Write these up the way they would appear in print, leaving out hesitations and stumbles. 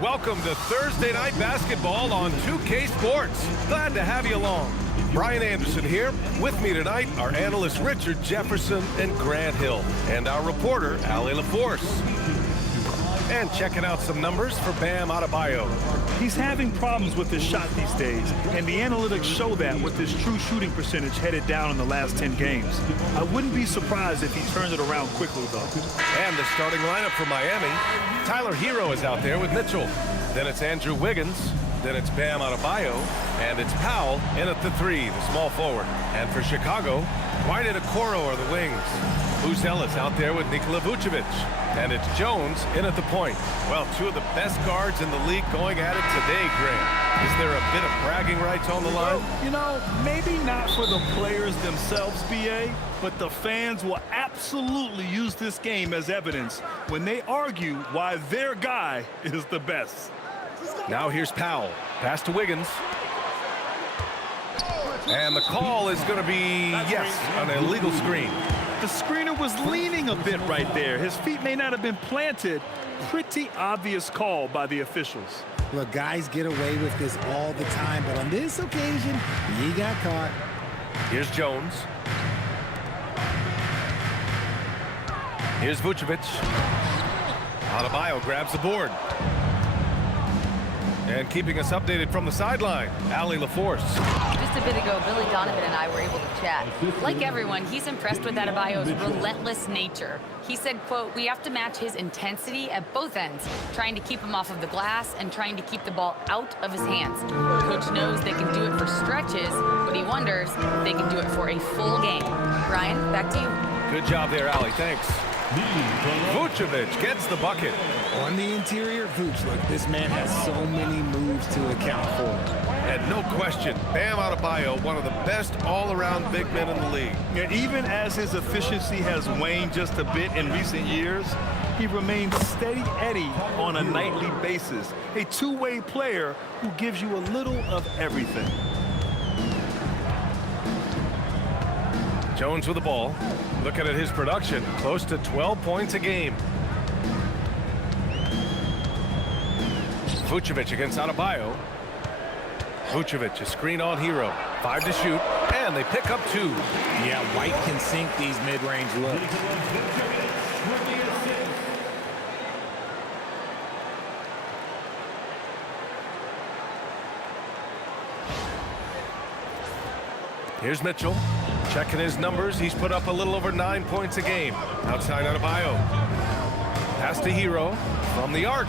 Welcome to Thursday Night Basketball on 2K Sports. Glad to have you along. Brian Anderson here. With me tonight are analysts Richard Jefferson and Grant Hill, and our reporter, Allie LaForce. And checking out some numbers for Bam Adebayo. He's having problems with his shot these days, and the analytics show that with his true shooting percentage headed down in the last 10 games. I wouldn't be surprised if he turned it around quickly, though. And the starting lineup for Miami. Tyler Hero is out there with Mitchell. Then it's Andrew Wiggins. Then it's Bam Adebayo. And it's Powell in at the 3, the small forward. And for Chicago, White and Okoro are the wings. Uzel is out there with Nikola Vucevic. And it's Jones in at the point. Well, two of the best guards in the league going at it today, Grant. Is there a bit of bragging rights on the line? You know, maybe not for the players themselves, BA, but the fans will absolutely use this game as evidence when they argue why their guy is the best. Now here's Powell. Pass to Wiggins. And the call is going to be, yes, an illegal screen. The screener was leaning a bit right there. His feet may not have been planted. Pretty obvious call by the officials. Look, guys get away with this all the time, but on this occasion, he got caught. Here's Jones. Here's Vucevic. Adebayo grabs the board. And keeping us updated from the sideline, Allie LaForce. Just a bit ago, Billy Donovan and I were able to chat. Like everyone, he's impressed with Adebayo's relentless nature. He said, quote, "We have to match his intensity at both ends, trying to keep him off of the glass and trying to keep the ball out of his hands. Coach knows they can do it for stretches, but he wonders if they can do it for a full game." Brian, back to you. Good job there, Allie. Thanks. Vucevic gets the bucket. On the interior, Vooch, look, this man has so many moves to account for. And no question, Bam Adebayo, one of the best all-around big men in the league. And even as his efficiency has waned just a bit in recent years, he remains steady Eddie on a nightly basis. A two-way player who gives you a little of everything. Jones with the ball. Looking at his production, close to 12 points a game. Vucevic against Adebayo. Vucevic, a screen on Hero. 5 to shoot, and they pick up 2. Yeah, White can sink these mid-range looks. Here's Mitchell. Checking his numbers, he's put up a little over 9 points a game. Outside Adebayo. Pass to Hero from the arc.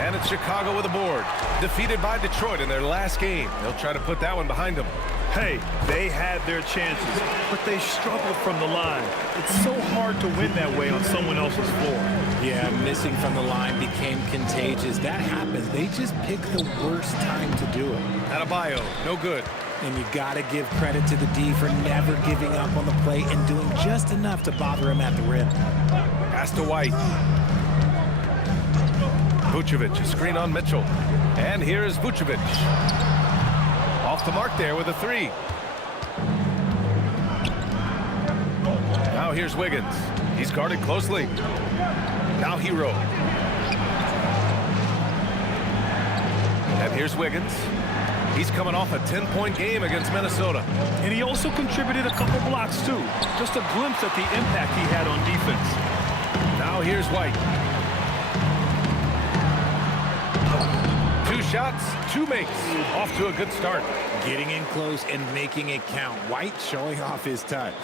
And it's Chicago with a board. Defeated by Detroit in their last game. They'll try to put that one behind them. Hey, they had their chances, but they struggled from the line. It's so hard to win that way on someone else's floor. Yeah, missing from the line became contagious. That happens. They just pick the worst time to do it. Adebayo, no good. And you got to give credit to the D for never giving up on the play and doing just enough to bother him at the rim. Pass to White. Vucevic, a screen on Mitchell. And here is Vucevic. Off the mark there with a 3. Now here's Wiggins. He's guarded closely. Now Hero. And here's Wiggins. He's coming off a 10-point game against Minnesota. And he also contributed a couple blocks, too. Just a glimpse at the impact he had on defense. Now here's White. 2 shots, 2 makes. Off to a good start. Getting in close and making it count. White showing off his touch.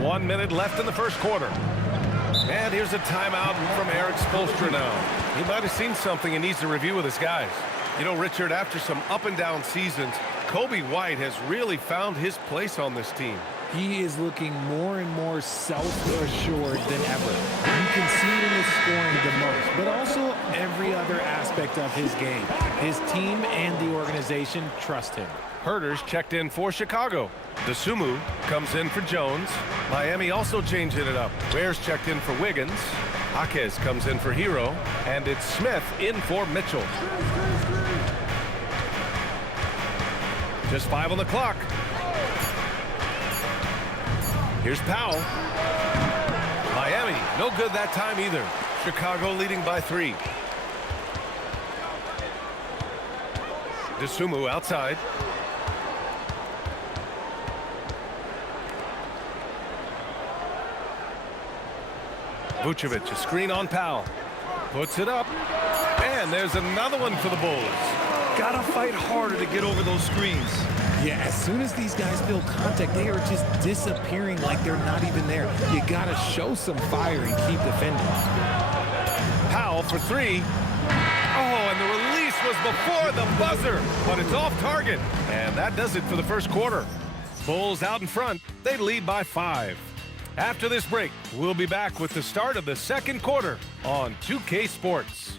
One minute left in the first quarter. And here's a timeout from Eric Spoelstra now. He might have seen something and needs to review with his guys. You know, Richard, after some up and down seasons, Coby White has really found his place on this team. He is looking more and more self-assured than ever. You can see it in his scoring the most, but also every other aspect of his game. His team and the organization trust him. Herders checked in for Chicago. DeSumo comes in for Jones. Miami also changing it up. Wares checked in for Wiggins. Jaquez comes in for Hero. And it's Smith in for Mitchell. Just 5 on the clock. Here's Powell. Miami, no good that time either. Chicago leading by 3. Dosunmu outside. Vucevic, a screen on Powell. Puts it up. And there's another one for the Bulls. Gotta fight harder to get over those screens. Yeah, as soon as these guys feel contact, they are just disappearing like they're not even there. You gotta show some fire and keep defending. Powell for 3. Oh, and the release was before the buzzer, but it's off target. And that does it for the first quarter. Bulls out in front. They lead by 5. After this break, we'll be back with the start of the second quarter on 2K Sports.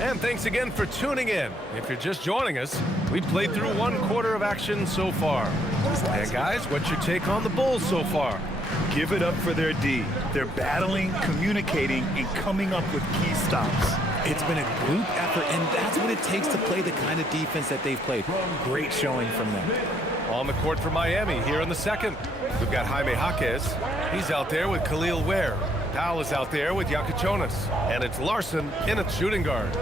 And thanks again for tuning in. If you're just joining us, we've played through 1 quarter of action so far. And guys, what's your take on the Bulls so far? Give it up for their D. They're battling, communicating, and coming up with key stops. It's been a group effort, and that's what it takes to play the kind of defense that they've played. Great showing from them. On the court for Miami here in the second. We've got Jaime Jaquez. He's out there with Khalil Ware. Powell is out there with Yakachonis. And it's Larson in at shooting guard.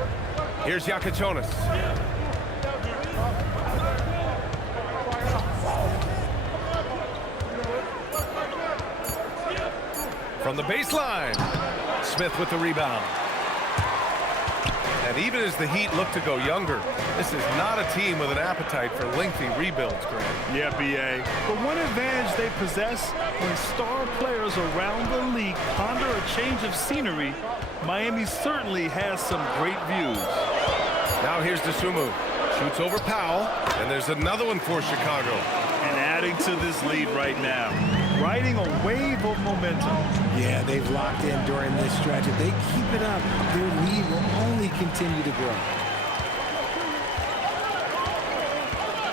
Here's Yakachonis. From the baseline, Smith with the rebound. And even as the Heat look to go younger, this is not a team with an appetite for lengthy rebuilds, Grant. Yeah, B.A. But one advantage they possess when star players around the league ponder a change of scenery, Miami certainly has some great views. Now here's Dosunmu. Shoots over Powell, and there's another one for Chicago. And adding to this lead right now, riding a wave of momentum. Yeah, they've locked in during this stretch. If they keep it up, their lead will only continue to grow.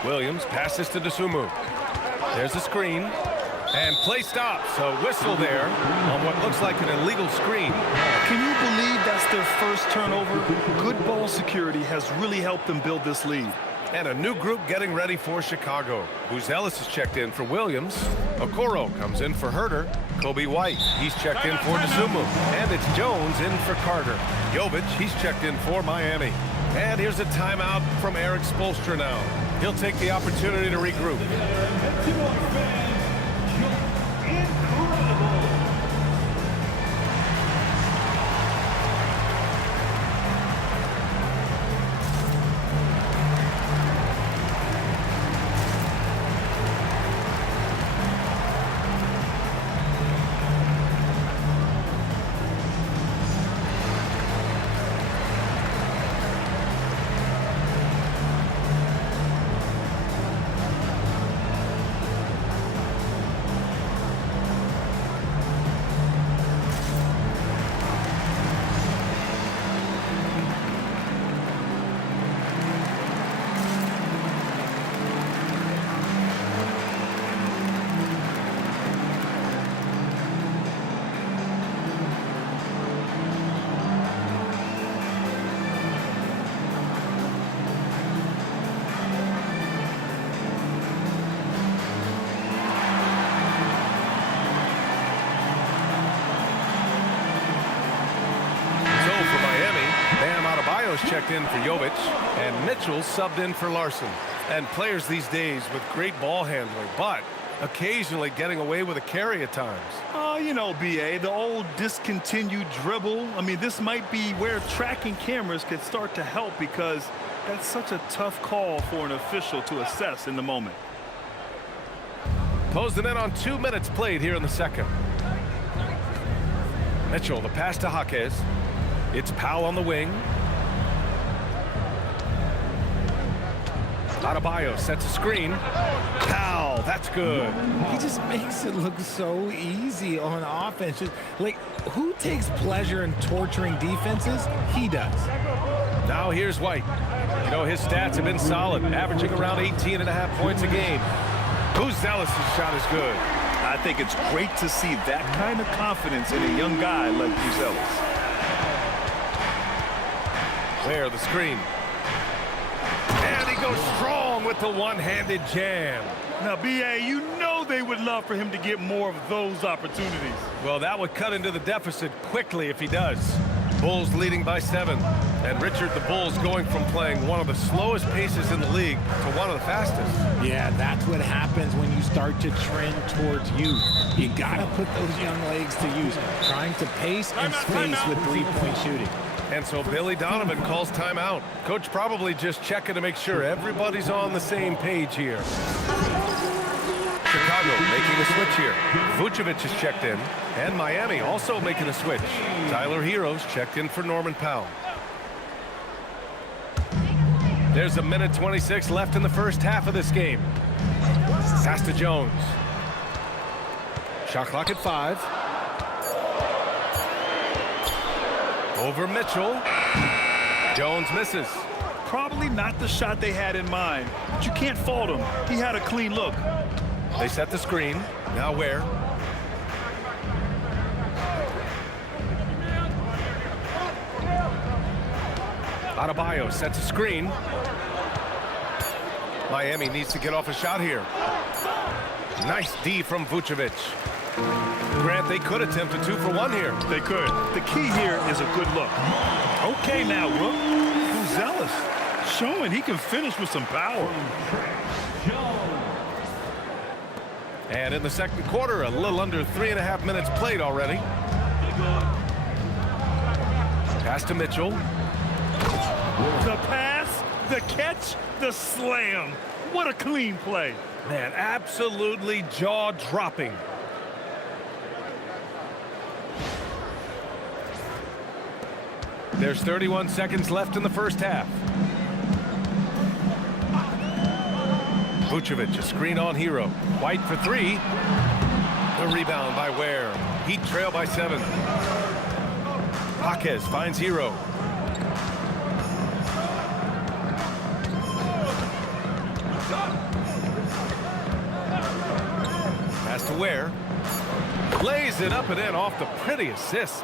Williams passes to Dosunmu. There's a screen. And play stops. A whistle there on what looks like an illegal screen. Can you believe that's their first turnover? Good ball security has really helped them build this lead. And a new group getting ready for Chicago. Buzelis is checked in for Williams. Okoro comes in for Herter. Kobe White, he's checked in for Dosunmu. And it's Jones in for Carter. Jovic, he's checked in for Miami. And here's a timeout from Eric Spoelstra now. He'll take the opportunity to regroup. Checked in for Jovic, and Mitchell subbed in for Larson. And players these days with great ball handling, but occasionally getting away with a carry at times. You know, B.A., the old discontinued dribble. I mean, this might be where tracking cameras could start to help because that's such a tough call for an official to assess in the moment. Closing in on 2 minutes played here in the second. Mitchell, the pass to Jaquez. It's Powell on the wing. Adebayo sets a screen. Powell, that's good. He just makes it look so easy on offense. Just, like, who takes pleasure in torturing defenses? He does. Now here's White. You know, his stats have been solid, averaging around 18.5 points a game. Zealous' shot is good. I think it's great to see that kind of confidence in a young guy like Zealous. Ware, the screen. And he goes strong with the one-handed jam. Now, B.A., you know they would love for him to get more of those opportunities. Well, that would cut into the deficit quickly if he does. Bulls leading by 7. And Richard, the Bulls going from playing one of the slowest paces in the league to one of the fastest. Yeah, that's what happens when you start to trend towards youth. You got to put those young legs to use, trying to pace and space with three-point shooting. And so Billy Donovan calls timeout. Coach probably just checking to make sure everybody's on the same page here. Chicago making a switch here. Vucevic is checked in, and Miami also making a switch. Tyler Hero's checked in for Norman Powell. There's a minute 26 left in the first half of this game. Pass to Jones. Shot clock at 5. Over Mitchell. Jones misses. Probably not the shot they had in mind, but you can't fault him. He had a clean look. They set the screen. Now Ware. Adebayo sets a screen. Miami needs to get off a shot here. Nice D from Vucevic. Grant, they could attempt a 2 for 1 here. They could. The key here is a good look. Okay now, Rook. Zealous, showing he can finish with some power. And in the second quarter, a little under 3.5 minutes played already. Pass to Mitchell. The pass, the catch, the slam. What a clean play. Man, absolutely jaw-dropping. There's 31 seconds left in the first half. Vucevic, a screen on Hero. White for 3. The rebound by Ware. Heat trail by 7. Jaquez finds Hero. Pass to Ware. Lays it up and in off the pretty assist.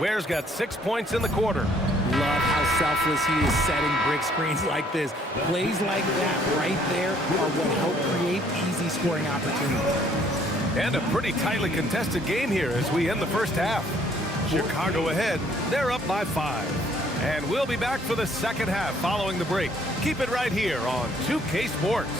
Ware's got 6 points in the quarter. Love how selfless he is setting brick screens like this. Plays like that right there are what help create easy scoring opportunities. And a pretty tightly contested game here as we end the first half. Chicago ahead. They're up by 5. And we'll be back for the second half following the break. Keep it right here on 2K Sports.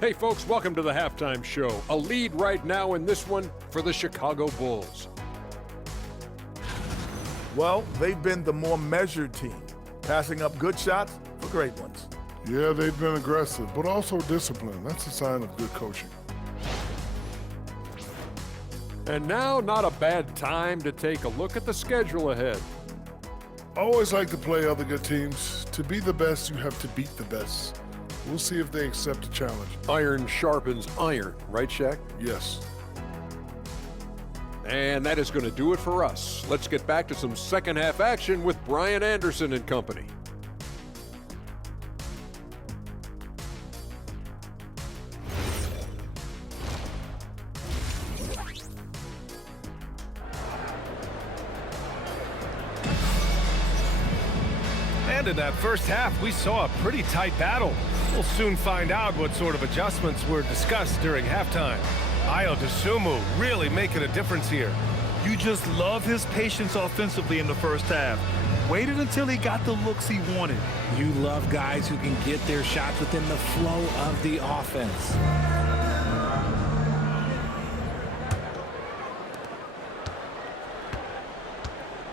Hey folks, welcome to the halftime show. A lead right now in this one for the Chicago Bulls. Well, they've been the more measured team, passing up good shots for great ones. Yeah, they've been aggressive, but also disciplined. That's a sign of good coaching. And now, not a bad time to take a look at the schedule ahead. I always like to play other good teams. To be the best, you have to beat the best. We'll see if they accept the challenge. Iron sharpens iron, right, Shaq? Yes. And that is going to do it for us. Let's get back to some second half action with Brian Anderson and company. And in that first half, we saw a pretty tight battle. We'll soon find out what sort of adjustments were discussed during halftime. Ayo Dosunmu really making a difference here. You just love his patience offensively in the first half. Waited until he got the looks he wanted. You love guys who can get their shots within the flow of the offense.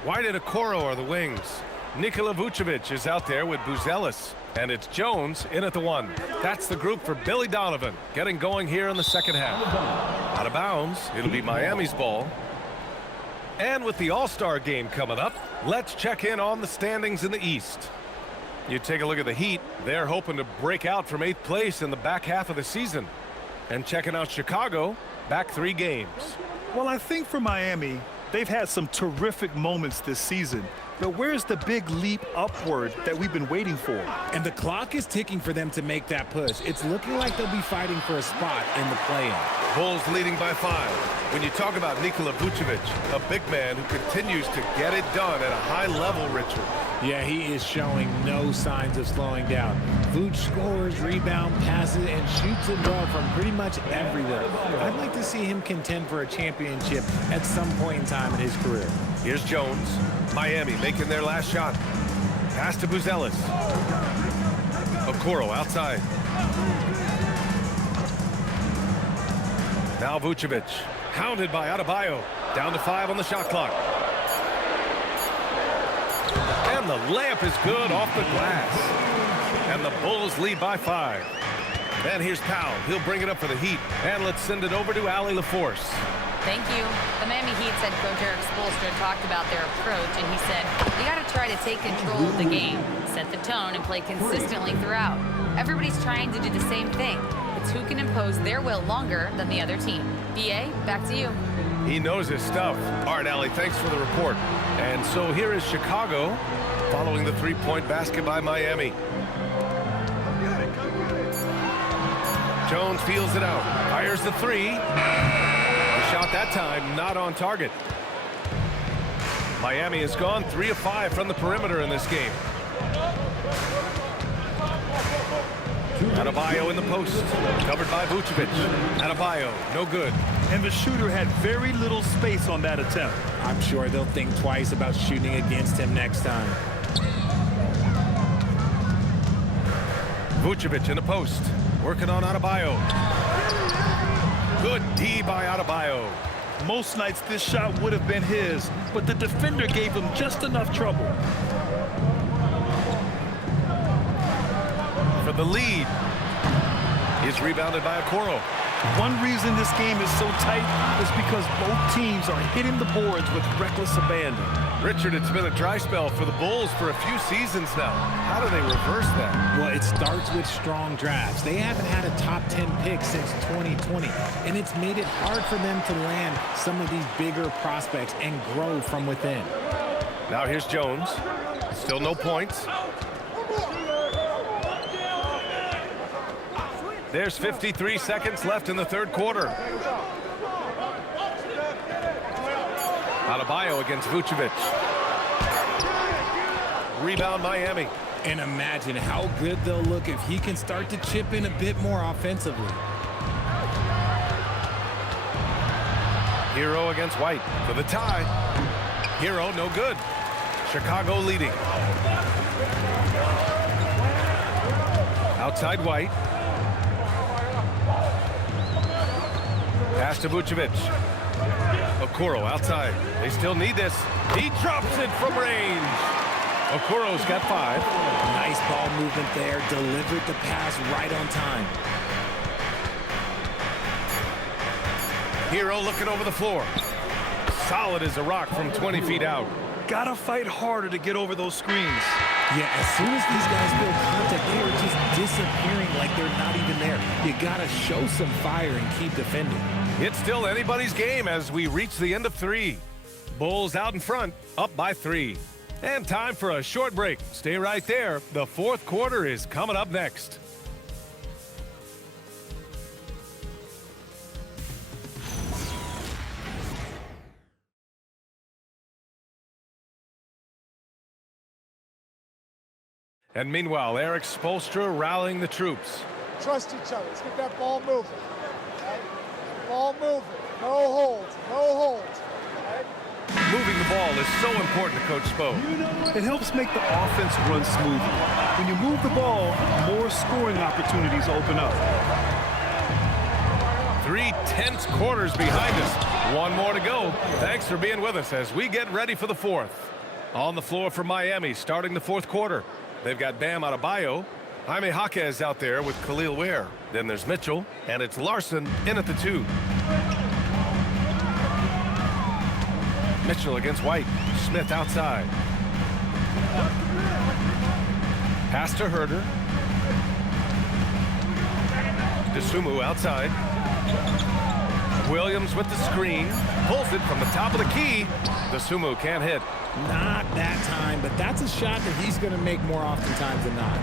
White and Okoro are the wings. Nikola Vucevic is out there with Buzelis. And it's Jones in at the 1. That's the group for Billy Donovan, getting going here in the second half. Out of bounds, it'll be Miami's ball. And with the All-Star game coming up, let's check in on the standings in the East. You take a look at the Heat. They're hoping to break out from 8th place in the back half of the season. And checking out Chicago, back 3 games. Well, I think for Miami, they've had some terrific moments this season. But where's the big leap upward that we've been waiting for? And the clock is ticking for them to make that push. It's looking like they'll be fighting for a spot in the play-in. Bulls leading by 5. When you talk about Nikola Vucevic, a big man who continues to get it done at a high level, Richard. Yeah, he is showing no signs of slowing down. Vooch scores, rebound, passes, and shoots it well from pretty much everywhere. I'd like to see him contend for a championship at some point in time in his career. Here's Jones. Miami making their last shot. Pass to Buzelis. Okoro outside. Now Vucevic. Hounded by Adebayo. Down to 5 on the shot clock. And the layup is good off the glass. And the Bulls lead by 5. And here's Powell. He'll bring it up for the Heat. And let's send it over to Allie LaForce. Thank you. The Miami Heat said Coach Eric Spoelstra talked about their approach, and he said, "We got to try to take control of the game, set the tone, and play consistently throughout. Everybody's trying to do the same thing. It's who can impose their will longer than the other team." BA, back to you. He knows his stuff. All right, Allie, thanks for the report. And so here is Chicago following the 3-point basket by Miami. Jones feels it out. Fires the 3. The shot that time not on target. Miami has gone 3 of 5 from the perimeter in this game. Adebayo in the post. Covered by Vucevic. Adebayo, no good. And the shooter had very little space on that attempt. I'm sure they'll think twice about shooting against him next time. Vucevic in the post. Working on Adebayo. Good D by Adebayo. Most nights this shot would have been his, but the defender gave him just enough trouble. For the lead. Is rebounded by Okoro. One reason this game is so tight is because both teams are hitting the boards with reckless abandon. Richard, it's been a dry spell for the Bulls for a few seasons now. How do they reverse that? Well, it starts with strong drafts. They haven't had a top 10 pick since 2020, and it's made it hard for them to land some of these bigger prospects and grow from within. Now here's Jones. Still no points. There's 53 seconds left in the third quarter. Adebayo against Vucevic. Rebound Miami. And imagine how good they'll look if he can start to chip in a bit more offensively. Hero against White for the tie. Hero no good. Chicago leading. Outside White. Pass to Vucevic. Okoro outside. They still need this. He drops it from range. Okoro's got 5. Nice ball movement there. Delivered the pass right on time. Hero looking over the floor. Solid as a rock from 20 feet out. Gotta fight harder to get over those screens. Yeah, as soon as these guys build contact, they are just disappearing like they're not even there. You gotta show some fire and keep defending. It's still anybody's game as we reach the end of 3. Bulls out in front, up by 3. And time for a short break. Stay right there. The fourth quarter is coming up next. And meanwhile, Eric Spoelstra rallying the troops. Trust each other. Let's get that ball moving. Right? Ball moving. No holds. No holds. Right? Moving the ball is so important to Coach Spo. It helps make the offense run smoothly. When you move the ball, more scoring opportunities open up. 3 tense quarters behind us. One more to go. Thanks for being with us as we get ready for the fourth. On the floor for Miami starting the fourth quarter. They've got Bam Adebayo. Jaime Jaquez out there with Khalil Ware. Then there's Mitchell, and it's Larson in at the 2. Mitchell against White. Smith outside. Pass to Herder. Dosunmu outside. Williams with the screen. Pulls it from the top of the key. Dosunmu can't hit. Not that time, but that's a shot that he's going to make more oftentimes than not.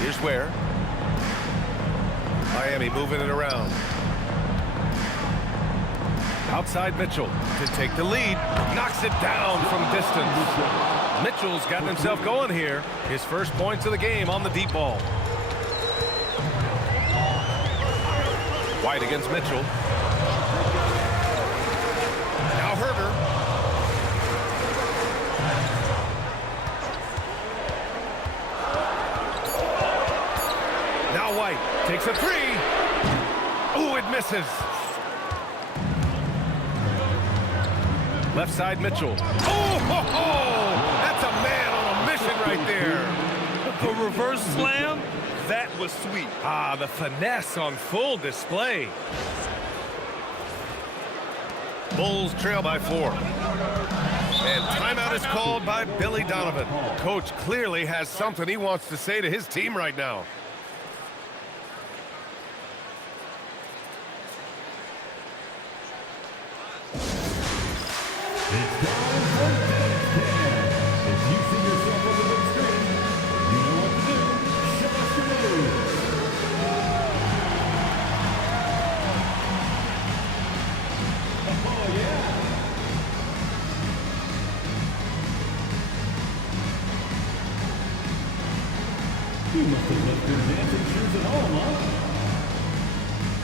Here's Ware. Miami moving it around. Outside Mitchell to take the lead. Knocks it down from distance. Mitchell's gotten himself going here. His first points of the game on the deep ball. White against Mitchell. Now Herder. Now White takes a 3. Ooh, it misses. Left side Mitchell. Oh, ho, ho! That's a man on a mission right there. A reverse slam? That was sweet. Ah, the finesse on full display. Bulls trail by 4. And timeout is called by Billy Donovan. Coach clearly has something he wants to say to his team right now.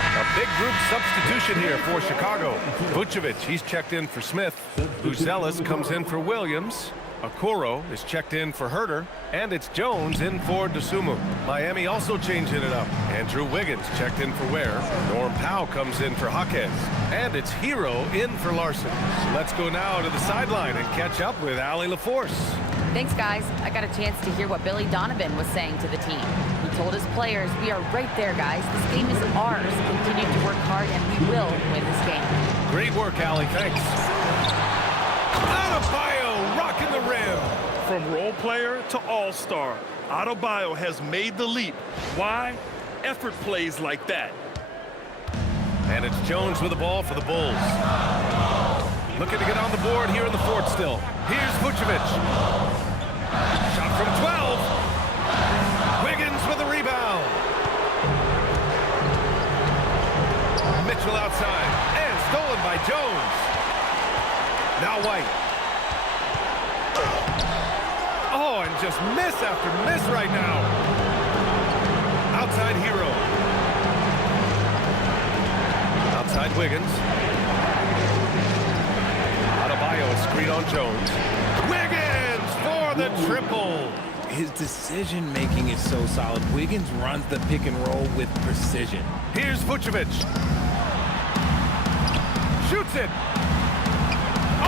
A big group substitution here for Chicago. Vucevic, he's checked in for Smith. Buzelis comes in for Williams. Okoro is checked in for Herder. And it's Jones in for Dosunmu. Miami also changing it up. Andrew Wiggins checked in for Ware. Norm Powell comes in for Jaquez. And it's Hero in for Larson. Let's go now to the sideline and catch up with Allie LaForce. Thanks, guys. I got a chance to hear what Billy Donovan was saying to the team. He told his players, we are right there, guys. This game is ours. Continue to work hard, and we will win this game. Great work, Allie. Thanks. Adebayo rocking the rim. From role player to all-star, Adebayo has made the leap. Why? Effort plays like that. And it's Jones with the ball for the Bulls. Looking to get on the board here in the fourth still. Here's Vucevic. Shot from 12. Wiggins with the rebound. Mitchell outside. And stolen by Jones. Now White. Oh, and just miss after miss right now. Outside Hero. Outside Wiggins. Adebayo, a screen on Jones. Wiggins for the triple. His decision-making is so solid. Wiggins runs the pick and roll with precision. Here's Vucevic. Shoots it.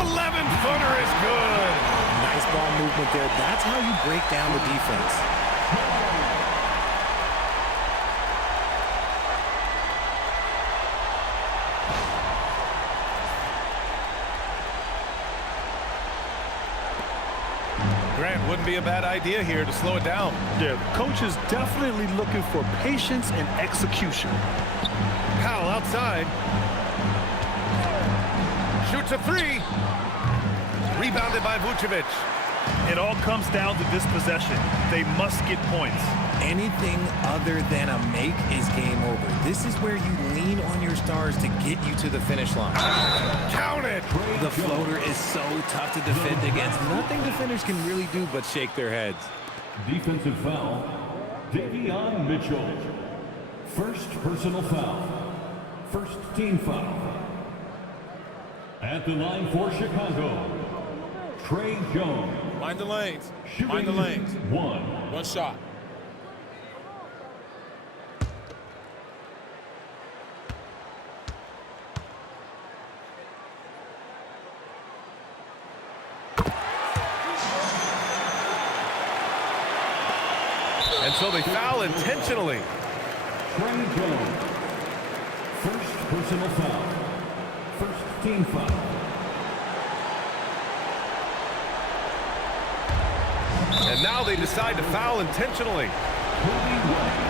11-footer is good. Nice ball movement there. That's how you break down the defense. Grant, wouldn't be a bad idea here to slow it down. Yeah, the coach is definitely looking for patience and execution. Powell outside. Shoots a 3. Rebounded by Vucevic. It all comes down to this possession. They must get points. Anything other than a make is game over. This is where you lean on your stars to get you to the finish line. Count it. The floater is so tough to defend against. Nothing defenders can really do but shake their heads. Defensive foul, Davion Mitchell. First personal foul. First team foul. At the line for Chicago, Trey Jones. Mind the lanes. Shooting Mind the lanes. one. One shot. so they foul intentionally. Trey Jones. First personal foul. First team foul. And now they decide to foul intentionally. Kobe White.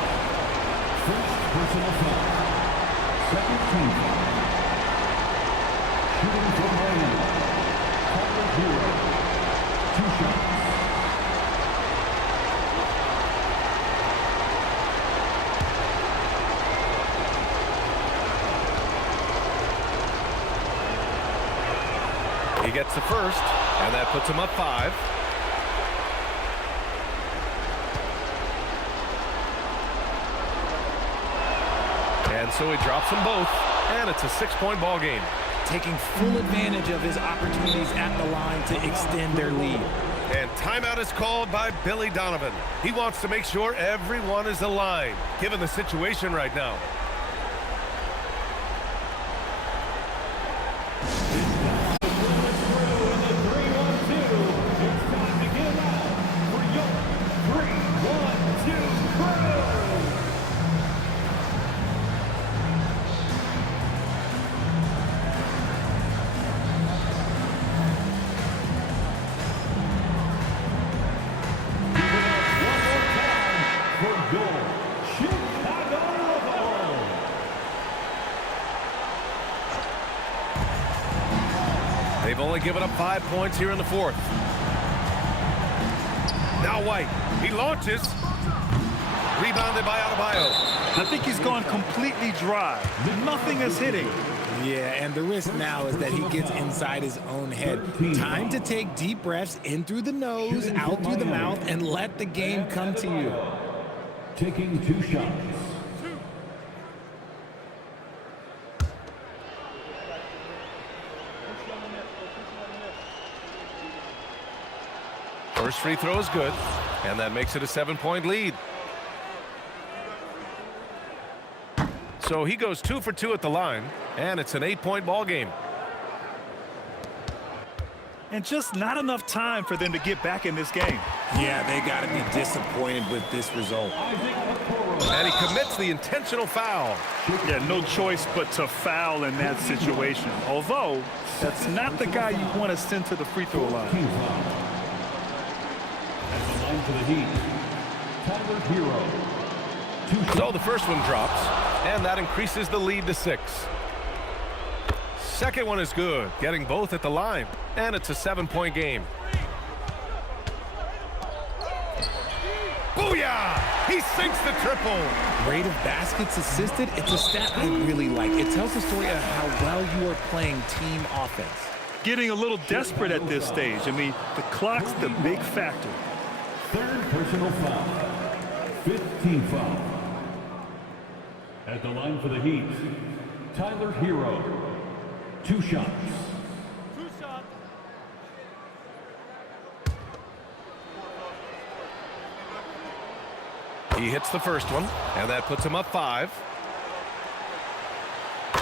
First personal foul. Second team foul. Shooting from Miami. Tyler Hero. 2 shots. He gets the first, and that puts him up 5. And so he drops them both, and it's a 6-point ball game. Taking full advantage of his opportunities at the line to extend their lead. And timeout is called by Billy Donovan. He wants to make sure everyone is aligned, given the situation right now. They've only given up 5 points here in the 4th. Now White. He launches. Rebounded by Adebayo. I think he's gone completely dry. Nothing is hitting. Yeah, and the risk now is that he gets inside his own head. Time to take deep breaths in through the nose, out through the mouth, and let the game come to you. Taking 2 shots. First free throw is good, and that makes it a 7-point lead. So he goes 2 for 2 at the line, and it's an 8-point ball game. And just not enough time for them to get back in this game. Yeah, they got to be disappointed with this result. And he commits the intentional foul. Yeah, no choice but to foul in that situation. Although, that's not the guy you want to send to the free throw line. At the line for the Heat, Tyler Hero. So the first one drops, and that increases the lead to 6. Second one is good, getting both at the line, and it's a 7-point game. Booyah! He sinks the triple. Rate of baskets assisted, it's a stat I really like. It tells the story of how well you are playing team offense. Getting a little desperate at this stage. I mean, the clock's the big factor. Third personal foul. 5th team foul. At the line for the Heat, Tyler Hero. 2 shots. He hits the first one, and that puts him up 5.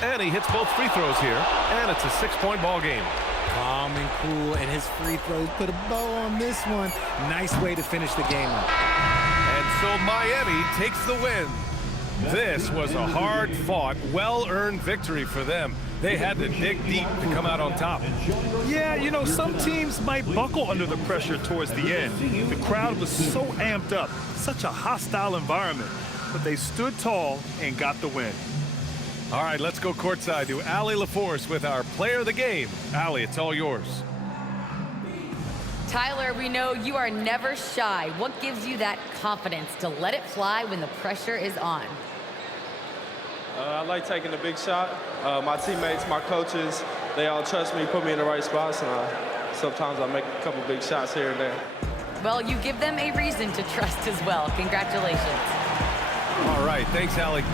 And he hits both free throws here, and it's a 6-point ball game. Calm and cool, and his free throws put a bow on this one. Nice way to finish the game up. And so Miami takes the win. This was a hard-fought, well-earned victory for them. They had to dig deep to come out on top. Yeah, you know, some teams might buckle under the pressure towards the end. The crowd was so amped up, such a hostile environment. But they stood tall and got the win. All right, let's go courtside to Allie LaForce with our player of the game. Allie, it's all yours. Tyler, we know you are never shy. What gives you that confidence to let it fly when the pressure is on? I like taking the big shot. My teammates, my coaches, they all trust me, put me in the right spots, and sometimes I make a couple big shots here and there. Well, you give them a reason to trust as well. Congratulations. All right, thanks, Allie.